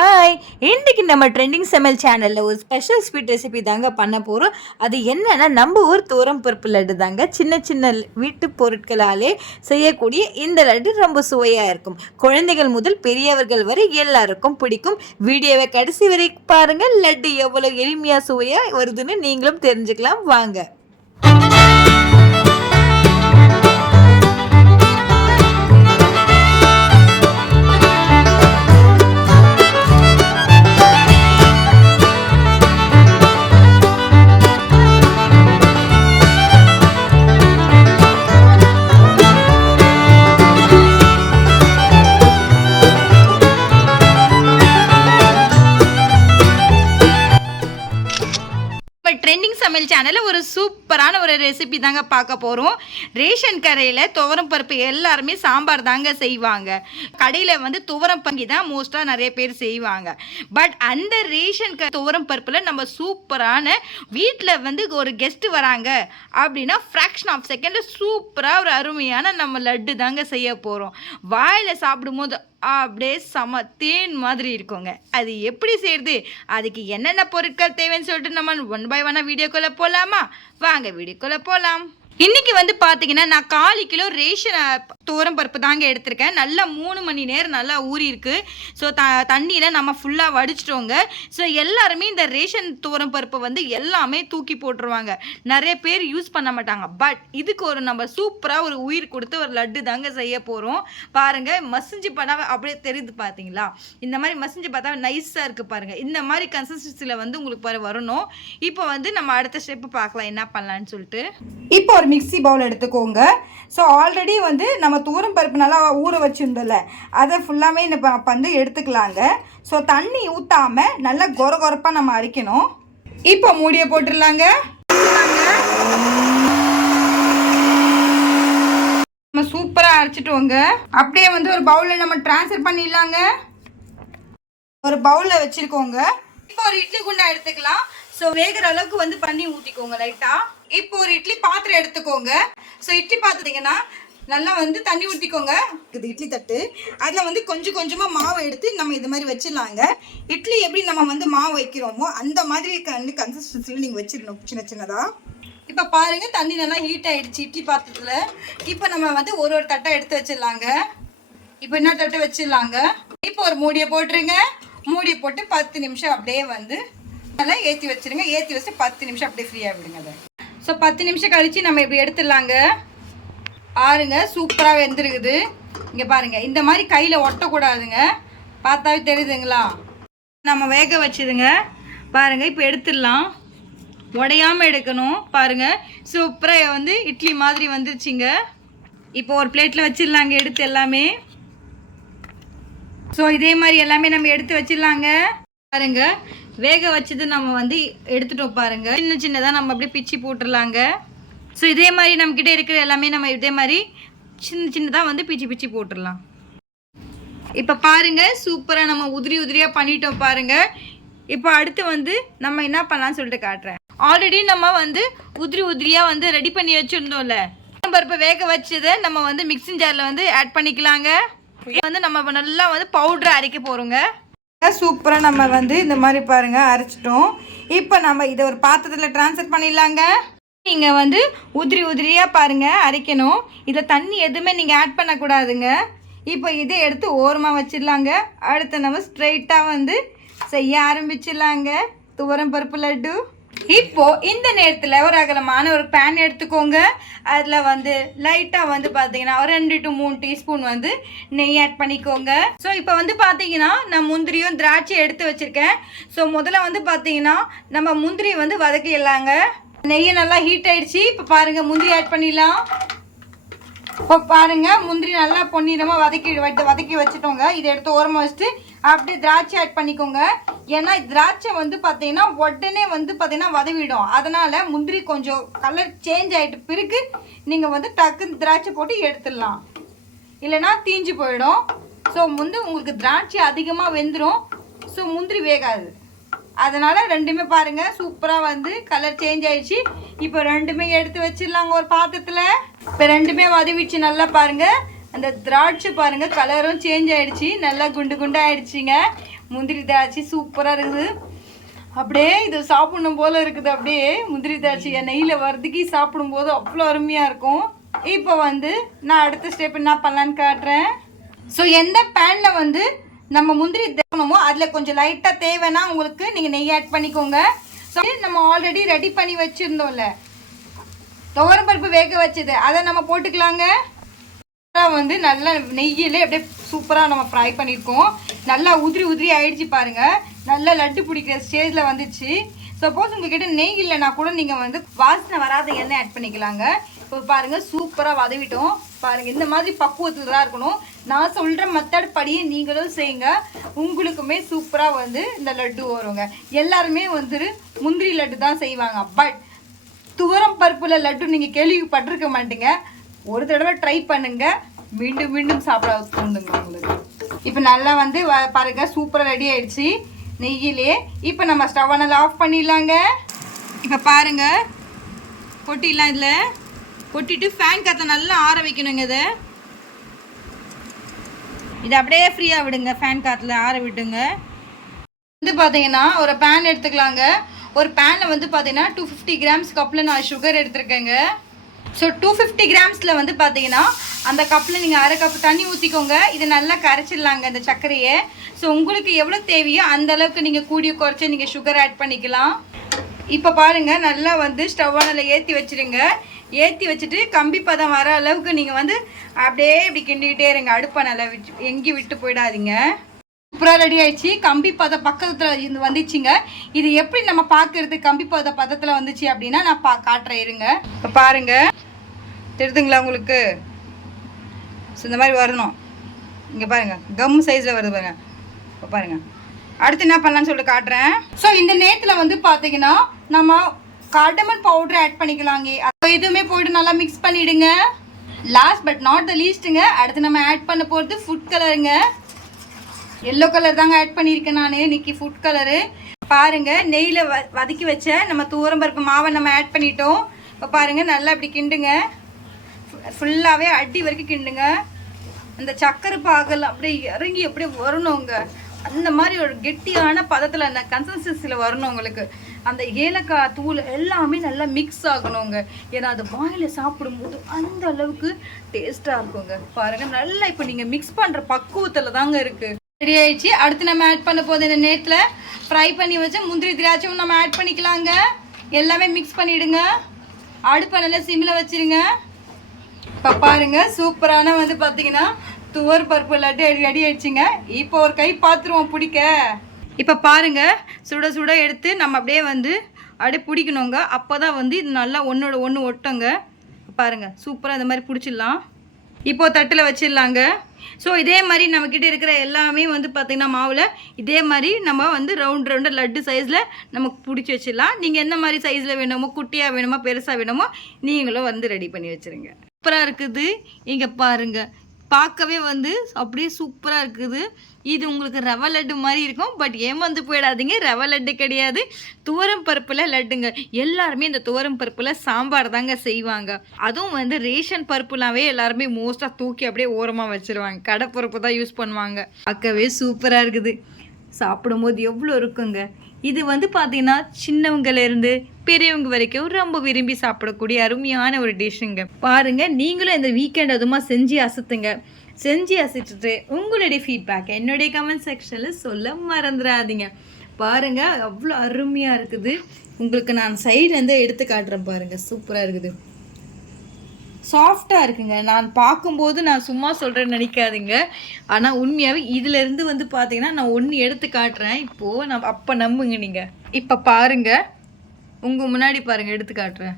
Hi, இன்றைக்கி நம்ம trending சமையல் சேனலில் ஒரு ஸ்பெஷல் ஸ்வீட் ரெசிபி தாங்க பண்ண போகிறோம். அது என்னென்னா நம்ம ஊர் துவரம் பருப்பு லட்டு தாங்க. சின்ன சின்ன வீட்டு பொருட்களாலே செய்யக்கூடிய இந்த லட்டு ரொம்ப சுவையாக இருக்கும். குழந்தைகள் முதல் பெரியவர்கள் வரை எல்லாருக்கும் பிடிக்கும். வீடியோவை கடைசி வரை பாருங்கள். லட்டு எவ்வளோ எளிமையாக சுவையாக வருதுன்னு நீங்களும் தெரிஞ்சுக்கலாம் வாங்க. ட்ரெண்டிங் சமையல் சேனலில் ஒரு சூப்பரான ஒரு ரெசிபி தாங்க பார்க்க போகிறோம். ரேஷன் கடையில் துவரம் பருப்பு எல்லாருமே சாம்பார் தாங்க செய்வாங்க. கடையில் துவரம் பங்கி தான் மோஸ்ட்டாக நிறைய பேர் செய்வாங்க. பட் அந்த ரேஷன் துவரம் பருப்பில் நம்ம சூப்பரான வீட்டில் ஒரு கெஸ்ட்டு வராங்க அப்படின்னா ஃப்ராக்ஷன் ஆஃப் செகண்டில் சூப்பராக ஒரு அருமையான நம்ம லட்டு தாங்க செய்ய போகிறோம். வாயில் சாப்பிடும்போது அப்படியே செம தேன் மாதிரி இருக்குங்க. அது எப்படி செய்யுது, அதுக்கு என்னென்ன பொருட்கள் தேவைன்னு சொல்லிட்டு நம்ம 1 by 1 வீடியோக்குள்ளே போகலாமா? வாங்க வீடியோக்குள்ளே போகலாம். இன்றைக்கி பார்த்தீங்கன்னா நான் 1/4 கிலோ ரேஷன் துவரம் பருப்பு தாங்க எடுத்திருக்கேன். நல்லா 3 மணி நேரம் நல்லா ஊறி இருக்குது. ஸோ தண்ணியில் நம்ம ஃபுல்லாக வடிச்சிட்டோங்க. ஸோ எல்லாருமே இந்த ரேஷன் துவரம் பருப்பு எல்லாமே தூக்கி போட்டுருவாங்க. நிறைய பேர் யூஸ் பண்ண மாட்டாங்க. பட் இதுக்கு நம்ம சூப்பராக ஒரு உயிர் கொடுத்து ஒரு லட்டு தாங்க செய்ய போகிறோம். பாருங்கள், மசிஞ்சு பண்ணால் அப்படியே தெரியுது பார்த்தீங்களா? இந்த மாதிரி மசிஞ்சு பார்த்தா நைஸாக இருக்குது பாருங்கள். இந்த மாதிரி கன்சிஸ்டன்சியில் உங்களுக்கு வரணும். இப்போ நம்ம அடுத்த ஸ்டெப்பு பார்க்கலாம் என்ன பண்ணலான்னு சொல்லிட்டு. இப்போ ஒரு மிக்ஸி பவுல் எடுத்துக்கோங்க. ஸோ ஆல்ரெடி நம்ம துவரம் பருப்பு நல்லா ஊற வச்சுருந்தோம்ல, அதை ஃபுல்லாமே எடுத்துக்கலாங்க. ஸோ தண்ணி ஊற்றாமல் நல்லா கொரப்பாக நம்ம அரைக்கணும். இப்போ மூடியை போட்டுடலாங்க. நம்ம சூப்பராக அரைச்சிட்டோங்க. அப்படியே ஒரு பவுலில் நம்ம ட்ரான்ஸ்ஃபர் பண்ணிடலாங்க. ஒரு பவுலில் வச்சுருக்கோங்க. இப்போ ஒரு இட்லி குண்டா எடுத்துக்கலாம். ஸோ வேகிற அளவுக்கு பண்ணி ஊற்றிக்கோங்க லைட்டாக. இப்போ ஒரு இட்லி பாத்திரம் எடுத்துக்கோங்க. ஸோ இட்லி பாத்திரங்கன்னா நல்லா தண்ணி ஊற்றிக்கோங்க. இது இட்லி தட்டு. அதில் கொஞ்சம் கொஞ்சமாக மாவு எடுத்து நம்ம இது மாதிரி வச்சிடலாங்க. இட்லி எப்படி நம்ம மாவு வைக்கிறோமோ அந்த மாதிரி கன்சிஸ்டன்சியில் நீங்கள் வச்சிடணும் சின்ன சின்னதாக. இப்போ பாருங்கள், தண்ணி நல்லா ஹீட் ஆகிடுச்சு இட்லி பாத்திரத்தில். இப்போ நம்ம ஒரு தட்டை எடுத்து வச்சிடலாங்க. இப்போ இன்னொரு தட்டை வச்சிடலாங்க. இப்போ ஒரு மூடியை போட்டுருங்க. மூடியை போட்டு 10 நிமிஷம் அப்படியே நல்லா ஏற்றி வச்சுருங்க. ஏற்றி வச்சு 10 நிமிஷம் அப்படியே ஃப்ரீயாக விடுங்க அதை. ஸோ 10 நிமிஷம் கழித்து நம்ம இப்படி எடுத்துடலாங்க. பாருங்க, சூப்பராக வெந்துருக்குது. இங்கே பாருங்கள், இந்த மாதிரி கையில் ஒட்டக்கூடாதுங்க. பார்த்தாவே தெரியுதுங்களா? நம்ம வேக வச்சுதுங்க. பாருங்கள், இப்போ எடுத்துடலாம். உடையாமல் எடுக்கணும். பாருங்கள், சூப்பராக இட்லி மாதிரி வந்துருச்சுங்க. இப்போ ஒரு பிளேட்டில் வச்சிடலாங்க எடுத்து எல்லாமே. ஸோ இதே மாதிரி எல்லாமே நம்ம எடுத்து வச்சிடலாங்க. பாருங்க, வேக வச்சது நம்ம எடுத்துட்டோம். பாருங்க, சின்ன சின்னதாக நம்ம அப்படியே பிச்சு போட்டுடலாங்க. ஸோ இதே மாதிரி நம்மக்கிட்ட இருக்கிற எல்லாமே நம்ம இதே மாதிரி சின்ன சின்னதாக பிச்சு போட்டுடலாம். இப்போ பாருங்க, சூப்பராக நம்ம உதிரியாக பண்ணிட்டோம் பாருங்க. இப்போ அடுத்து நம்ம என்ன பண்ணலாம்னு சொல்லிட்டு காட்டுறேன். ஆல்ரெடி நம்ம உதிரியாக ரெடி பண்ணி வச்சுருந்தோம்ல, பருப்பை வேக வச்சதை நம்ம மிக்சிங் ஜாரில் ஆட் பண்ணிக்கலாங்க. நம்ம நல்லா பவுடரை அரைக்க போகிறோங்க. சூப்பராக நம்ம இந்த மாதிரி பாருங்கள் அரைச்சிட்டோம். இப்போ நம்ம இதை ஒரு பாத்திரத்தில் ட்ரான்ஸ்ஃபர் பண்ணிடலாங்க. நீங்கள் உதிரியாக பாருங்கள் அரைக்கணும். இதில் தண்ணி எதுவுமே நீங்கள் ஆட் பண்ணக்கூடாதுங்க. இப்போ இதை எடுத்து ஓரமாக வச்சிடலாங்க. அடுத்து நம்ம ஸ்ட்ரைட்டாக செய்ய ஆரம்பிச்சிடலாங்க துவரம் பருப்பு லட்டு. இப்போ இந்த நேரத்தில் ஒரு அகலமான ஒரு பேன் எடுத்துக்கோங்க. அதில் லைட்டாக பார்த்தீங்கன்னா ஒரு 2 to 3 டீஸ்பூன் நெய் ஆட் பண்ணிக்கோங்க. ஸோ இப்போ பார்த்தீங்கன்னா நான் முந்திரியும் திராட்சையும் எடுத்து வச்சுருக்கேன். ஸோ முதல்ல பார்த்தீங்கன்னா நம்ம முந்திரி வதக்கிடலாங்க. நெய்யை நல்லா ஹீட் ஆகிடுச்சு. இப்போ பாருங்கள், முந்திரி ஆட் பண்ணிடலாம். இப்போ பாருங்கள், முந்திரி நல்லா பொன்னிறமாக வதக்கி வச்சுட்டோங்க. இதை எடுத்து ஓரமாக வச்சுட்டு அப்படியே திராட்சை ஆட் பண்ணிக்கோங்க. ஏன்னா திராட்சை பார்த்தீங்கன்னா உடனே பார்த்தீங்கன்னா வதவிடும். அதனால் முந்திரி கொஞ்சம் கலர் சேஞ்ச் ஆகிட்டு பிறகு நீங்கள் டக்குன்னு திராட்சை போட்டு எடுத்துடலாம், இல்லைன்னா தீஞ்சு போயிடும். ஸோ உங்களுக்கு திராட்சை அதிகமாக வெந்துடும். ஸோ முந்திரி வேகாது. அதனால் ரெண்டுமே பாருங்கள் சூப்பராக கலர் சேஞ்ச் ஆகிடுச்சு. இப்போ ரெண்டுமே எடுத்து வச்சிடலாங்க ஒரு பாத்திரத்தில். இப்போ ரெண்டுமே வதவிச்சு நல்லா பாருங்கள். அந்த திராட்சை பாருங்கள் கலரும் சேஞ்ச் ஆகிடுச்சு. நல்லா குண்டு குண்டாக ஆகிடுச்சிங்க. முந்திரி திராட்சை சூப்பராக இருக்குது. அப்படியே இது சாப்பிடணும் போல் இருக்குது. அப்படியே முந்திரி திராட்சை நெய்யில் வறுத்துக்கி சாப்பிடும்போது அவ்வளோ அருமையாக இருக்கும். இப்போ வந்து நான் அடுத்த ஸ்டெப் என்ன பண்ணலான்னு காட்டுறேன். ஸோ எந்த பேனில் வந்து நம்ம முந்திரி தேக்கணுமோ அதில் கொஞ்சம் லைட்டாக தேவைன்னா உங்களுக்கு நீங்கள் நெய் ஆட் பண்ணிக்கோங்க. ஸோ நம்ம ஆல்ரெடி ரெடி பண்ணி வச்சுருந்தோம்ல துவரம் பருப்பு வேக வச்சது, அதை நம்ம போட்டுக்கலாங்க. வந்து நல்லா நெய்யிலே அப்படியே சூப்பராக நம்ம ஃப்ரை பண்ணியிருக்கோம். நல்லா உதிரி ஆயிடுச்சு பாருங்கள். நல்லா லட்டு பிடிக்கிற ஸ்டேஜில் வந்துச்சு. சப்போஸ் உங்ககிட்ட நெய் இல்லைனா கூட நீங்கள் வந்து வாசனை வராத எண்ணெய் ஆட் பண்ணிக்கலாங்க. இப்போ பாருங்கள் சூப்பராக வதவிட்டோம் பாருங்கள். இந்த மாதிரி பக்குவத்தில் தான் இருக்கணும். நான் சொல்கிற மெத்தட் படியே நீங்களும் செய்யுங்க, உங்களுக்குமே சூப்பராக வந்து இந்த லட்டு வருங்க. எல்லாருமே வந்து முந்திரி லட்டு தான் செய்வாங்க, பட் துவரம் பருப்புல லட்டு நீங்கள் கேள்விப்பட்டிருக்க மாட்டீங்க. ஒரு தடவை ட்ரை பண்ணுங்க, மீண்டும் மீண்டும் சாப்பிட தோணுங்க உங்களுக்கு. இப்போ நல்லா வந்து பாருங்க சூப்பராக ரெடி ஆயிடுச்சு நெய்யிலே. இப்போ நம்ம ஸ்டவ்வானல் ஆஃப் பண்ணிடலாங்க. இப்போ பாருங்க கொட்டிடலாம். இதில் கொட்டிட்டு ஃபேன் காற்றை நல்லா ஆற வைக்கணுங்க. இதை அப்படியே ஃப்ரீயாக விடுங்க, ஃபேன் காற்றுல ஆற விட்டுங்க. வந்து பார்த்தீங்கன்னா ஒரு பேன் எடுத்துக்கலாங்க. ஒரு பேனில் வந்து பார்த்தீங்கன்னா 250 கிராம்ஸ் கப்பில் நான் சுகர் எடுத்துருக்கேங்க. ஸோ 250 கிராம்ஸில் வந்து பார்த்தீங்கன்னா அந்த கப்பில் நீங்கள் அரை கப் தண்ணி ஊற்றிக்கோங்க. இதை நல்லா கரைச்சிடலாங்க இந்த சர்க்கரையை. ஸோ உங்களுக்கு எவ்வளோ தேவையோ அந்த அளவுக்கு நீங்கள் கூடிய குறைச்சி நீங்கள் சுகர் ஆட் பண்ணிக்கலாம். இப்போ பாருங்கள் நல்லா வந்து ஸ்டவ்வானில் ஏற்றி வச்சுருங்க. ஏற்றி வச்சுட்டு கம்பி பதம் வர அளவுக்கு நீங்கள் வந்து அப்படியே இப்படி கிண்டிக்கிட்டே இருங்க. அடுப்பை நல்லா எங்கேயும் விட்டு போயிடாதீங்க. சூப்பராக ரெடி ஆயிடுச்சு. கம்பி பதம் பக்கத்தில் இருந்து வந்துச்சுங்க. இது எப்படி நம்ம பார்க்கறது கம்பி பதத்தில் வந்துச்சு அப்படின்னா நான் காட்டுறேன் இருங்க. இப்போ பாருங்கள் தெரியுதுங்களா உங்களுக்கு? ஸோ இந்த மாதிரி வரணும். இங்கே பாருங்கள் கம் சைஸில் வருது பாருங்கள். இப்போ பாருங்கள் அடுத்து என்ன பண்ணலான்னு சொல்லிட்டு காட்டுறேன். ஸோ இந்த நேரத்தில் வந்து பார்த்தீங்கன்னா நம்ம கார்டமன் பவுடர் ஆட் பண்ணிக்கலாங்க. அப்போ எதுவுமே போய்ட்டு நல்லா மிக்ஸ் பண்ணிவிடுங்க. லாஸ்ட் பட் நாட் த லீஸ்ட்டுங்க, அடுத்து நம்ம ஆட் பண்ண போகிறது ஃபுட் கலருங்க. எல்லோ கலர் தாங்க ஆட் பண்ணியிருக்கேன் நான் இன்னைக்கு, ஃபுட் கலரு. பாருங்கள் நெய்யில் வதக்கி வச்ச நம்ம துவரம் பருப்பு மாவை நம்ம ஆட் பண்ணிட்டோம். இப்போ பாருங்கள் நல்லா இப்படி கிண்டுங்க, ஃபுல்லாகவே அடி வரைக்கும் கிண்டுங்க. அந்த சக்கரை பாகல் அப்படியே இறங்கி அப்படியே வரணுங்க. அந்த மாதிரி ஒரு கெட்டியான பதத்தில் அந்த கன்சிஸ்டன்சியில் வரணும் உங்களுக்கு. அந்த ஏலக்காய் தூள் எல்லாமே நல்லா மிக்ஸ் ஆகணுங்க. ஏன்னா அது வாயில் சாப்பிடும்போது அந்த அளவுக்கு டேஸ்ட்டாக இருக்குங்க. பாருங்கள் நல்லா இப்போ நீங்கள் மிக்ஸ் பண்ணுற பக்குவத்தில் தாங்க இருக்குது. ரெடி ஆயிடுச்சு. அடுத்து நம்ம ஆட் பண்ண போது இந்த நேரத்தில் ஃப்ரை பண்ணி வச்ச முந்திரி திராட்சையும் நம்ம ஆட் பண்ணிக்கலாங்க. எல்லாமே மிக்ஸ் பண்ணிவிடுங்க. அடுப்பை நல்லா சிம்மில் வச்சுருங்க. இப்போ பாருங்கள் சூப்பரான வந்து பார்த்தீங்கன்னா துவர் பருப்பு லட்டு ரெடி ஆயிடுச்சுங்க. இப்போ ஒரு கை பாத்துருவோம் பிடிக்க. இப்போ பாருங்கள் சுட சுட எடுத்து நம்ம அப்படியே வந்து அப்படியே பிடிக்கணுங்க. அப்போ தான் வந்து இது நல்லா ஒன்றோட ஒன்று ஒட்டுங்க. பாருங்கள் சூப்பராக இந்த மாதிரி பிடிச்சிடலாம். இப்போது தட்டில் வச்சிடலாங்க. ஸோ இதே மாதிரி நம்மக்கிட்ட இருக்கிற எல்லாமே வந்து பார்த்திங்கன்னா மாவில் இதே மாதிரி நம்ம வந்து ரவுண்டு லட்டு சைஸில் நமக்கு பிடிச்சி வச்சிடலாம். நீங்கள் எந்த மாதிரி சைஸில் வேணுமோ, குட்டியாக வேணுமோ பெருசாக வேணுமோ நீங்களும் வந்து ரெடி பண்ணி வச்சுருங்க. சூப்பராக இருக்குது. இங்கே பாருங்கள் பார்க்கவே வந்து அப்படியே சூப்பராக இருக்குது. இது உங்களுக்கு ரவை லட்டு மாதிரி இருக்கும், பட் ஏமாந்து போயிடாதீங்க, ரவை லட்டு கிடையாது, துவரம் பருப்பில் லட்டுங்க. எல்லாருமே இந்த துவரம் பருப்பில் சாம்பார் தாங்க செய்வாங்க. அதுவும் வந்து ரேஷன் பருப்புலாவே எல்லாருமே மோஸ்ட்டாக தூக்கி அப்படியே ஓரமாக வச்சுருவாங்க. கடை பருப்பு தான் யூஸ் பண்ணுவாங்க. பார்க்கவே சூப்பராக இருக்குது. சாப்பிடும்போது எவ்வளோ இருக்குங்க. இது வந்து பார்த்தீங்கன்னா சின்னவங்கலேருந்து பெரியவங்க வரைக்கும் ரொம்ப விரும்பி சாப்பிடக்கூடிய அருமையான ஒரு டிஷ்ஷுங்க. பாருங்கள் நீங்களும் இந்த வீக்கெண்ட் அதுமா செஞ்சு அசத்துங்க. செஞ்சு அசைச்சிட்டு உங்களுடைய ஃபீட்பேக் என்னுடைய கமெண்ட் செக்ஷனில் சொல்ல மறந்துடாதீங்க. பாருங்கள் அவ்வளோ அருமையாக இருக்குது. உங்களுக்கு நான் சைட்லேருந்து எடுத்து காட்டுறேன் பாருங்கள். சூப்பராக இருக்குது, சாஃப்டாக இருக்குங்க. நான் பார்க்கும்போது நான் சும்மா சொல்கிறேன்னு நினைக்காதீங்க, ஆனால் உண்மையாகவே இதிலேருந்து வந்து பார்த்தீங்கன்னா நான் ஒன்று எடுத்து காட்டுறேன். இப்போது நான் அப்போ நம்புங்க நீங்கள். இப்போ பாருங்கள் உங்கள் முன்னாடி பாருங்கள் எடுத்து காட்டுறேன்.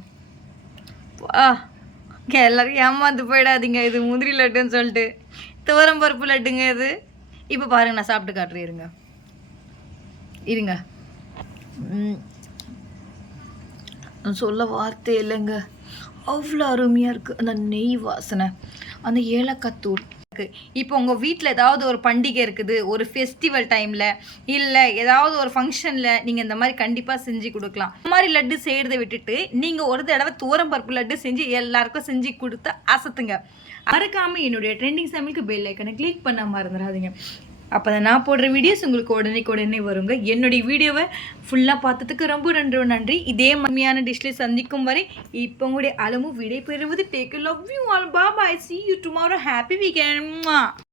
எல்லோரும் ஏமாந்து போயிடாதீங்க. இது முந்திரி லட்டுன்னு சொல்லிட்டு துவரம் பருப்பு லட்டுங்க இது. இப்போ பாருங்கள் நான் சாப்பிட்டு காட்டுறேன். இருங்க சொல்ல வார்த்தை இல்லைங்க, அவ்வளோ அருமையாக இருக்குது. அந்த நெய் வாசனை, அந்த ஏலக்காய் தூள் இருக்குது. இப்போ உங்கள் வீட்டில் ஏதாவது ஒரு பண்டிகை இருக்குது, ஒரு ஃபெஸ்டிவல் டைமில் இல்லை ஏதாவது ஒரு ஃபங்க்ஷனில் நீங்கள் இந்த மாதிரி கண்டிப்பாக செஞ்சு கொடுக்கலாம். இந்த மாதிரி லட்டு செய்கிறத விட்டுட்டு நீங்கள் ஒரு தடவை துவரம் பருப்பு லட்டு செஞ்சு எல்லாருக்கும் செஞ்சு கொடுத்து அசத்துங்க. மறக்காமல் என்னுடைய ட்ரெண்டிங் சமையலுக்கு பெல் ஐக்கனை கிளிக் பண்ண மறந்துடாதீங்க. அப்போ தான் நான் போடுற வீடியோஸ் உங்களுக்கு உடனே வருங்க. என்னுடைய வீடியோவை ஃபுல்லாக பார்த்ததுக்கு ரொம்ப நன்றி. இதே மம்மியான டிஷ்ஷில் சந்திக்கும் வரை இப்போ உங்களுடைய அளவும் விடை பெறுவது. Take love you all. Bye. See you tomorrow. Happy weekend.